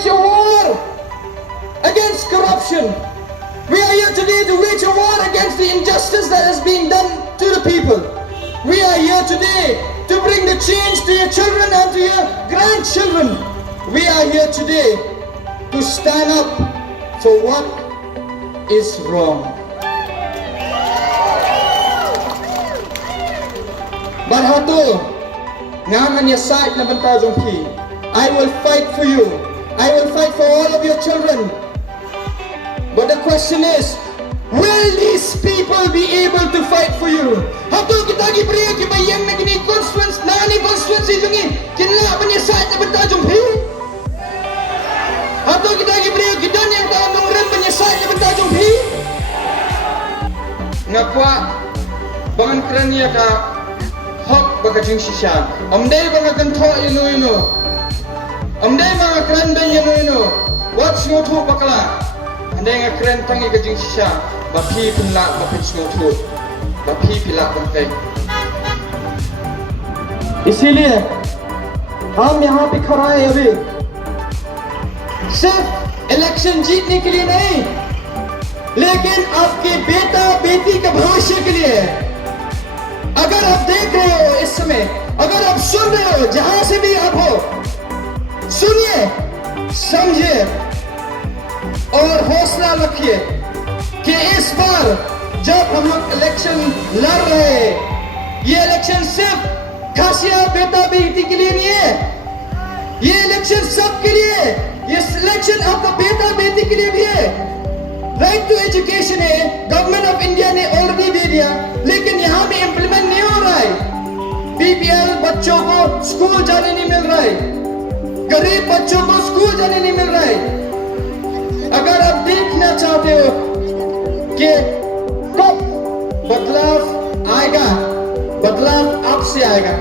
wage a war against corruption. We are here today to wage a war against the injustice that has been done to the people. We are here today to bring the change to your children and to your grandchildren. We are here today to stand up for what is wrong. Barhato, ngaman ya side na bantajong pi. I will fight for you. I will fight for all of your children. But the question is, will these people be able to fight for you? Hato kita gibriya kibayang na gini constituency jungi kinla ban ya side na bantajong pi. Hato kita gibriya gidan yang tamang ram ban ya side na bantajong pi. Ngakwa bangan kerania ka hok bagajing sisya. Amday banga kanto ino. Amday mga kran ben ino. What's no to bakala? Andai nga kran tangi gajing sisya. Bapi pinla bapis no to. Bapi pila bante. इसीलिए हम यहाँ पे खड़ा है अभी सिर्फ इलेक्शन जीतने के लिए नहीं, लेकिन आपके बेटा बेटी के भविष्य के लिए। अगर आप देख रहे हो इस समय, अगर आप सुन रहे हो जहां से भी आप हो, सुनिए, समझिए और हौसला रखिए कि इस बार जब हम लोग इलेक्शन लड़ रहे हैं, ये इलेक्शन सिर्फ खासिया बेटा बेटी के लिए नहीं है, ये इलेक्शन सबके लिए है। ये इलेक्शन आपका बेटा बेटी के लिए भी है। राइट टू एजुकेशन है, गवर्नमेंट ऑफ इंडिया ने ऑलरेडी दे दिया, लेकिन यहाँ पे इम्प्लीमेंट नहीं हो रहा है। बीपीएल बच्चों को स्कूल जाने नहीं मिल रहा है, गरीब बच्चों को स्कूल जाने नहीं मिल रहा है। अगर आप देखना चाहते हो कि कब बदलाव आएगा, बदलाव आपसे आएगा,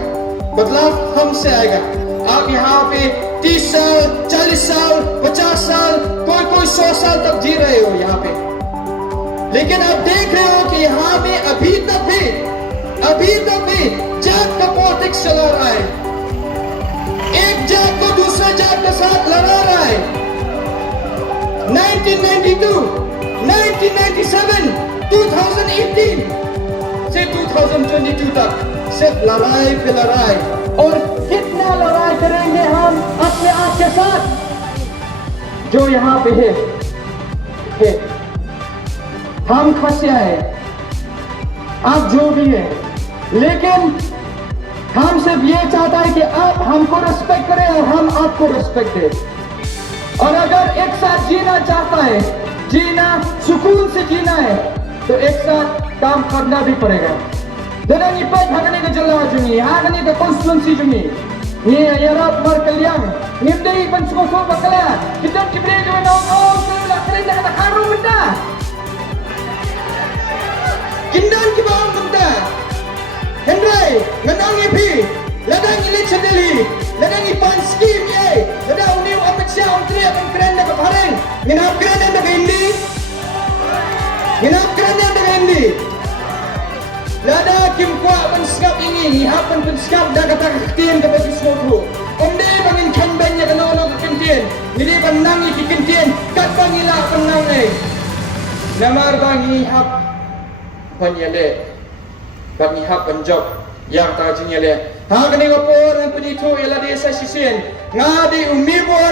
बदलाव हमसे आएगा। आप यहाँ पे 30 साल, 40 साल, 50 साल, कोई 100 साल तक जी रहे हो यहाँ पे, लेकिन आप देख रहे हो कि यहाँ पे अभी तक भी जात का पॉलिटिक्स चला रहा है। एक जात को दूसरे जात के साथ लड़ा रहा है। 1992, 1997, 2018 से 2022 तक सिर्फ लड़ाई पे लड़ाई। और कितना लड़ाई करेंगे हम अपने आप के साथ जो यहाँ पे है। हम खसिया है, आप जो भी है, लेकिन हम सिर्फ ये चाहता है कि आप हमको रिस्पेक्ट करें और हम आपको रिस्पेक्ट दें। और अगर एक साथ जीना चाहता है, जीना सुकून से जीना है, तो एक साथ काम करना भी पड़ेगा। Dengan ipat hagani ke jela jungi, hagani ke konstituensi jungi. Ni ayarap markaliang, nimdai ban suko bakala. Kita kibre jo nong la kren dah kata haru benda. Kindan ki bawang benda. Hendrai, nganang ipi, ladang election deli, ladang ipan scheme ye, ladang uniu amat sia ontri akan kren dah kepareng. Nginap kren dah ke indi. Nginap kren dah ke indi. Lada kim kuat penskap ini, hapan penskap dah kata kektian ke bagi semua. Omde bangin kanbannya ke nono ke kentian, jadi penangi ke kentian, kat bangila penang ni. Namar bangi hap panyale, bangi hap penjok yang tajunya le. Hak ni ngapor yang penito ialah desa sisien, ngadi Mayborn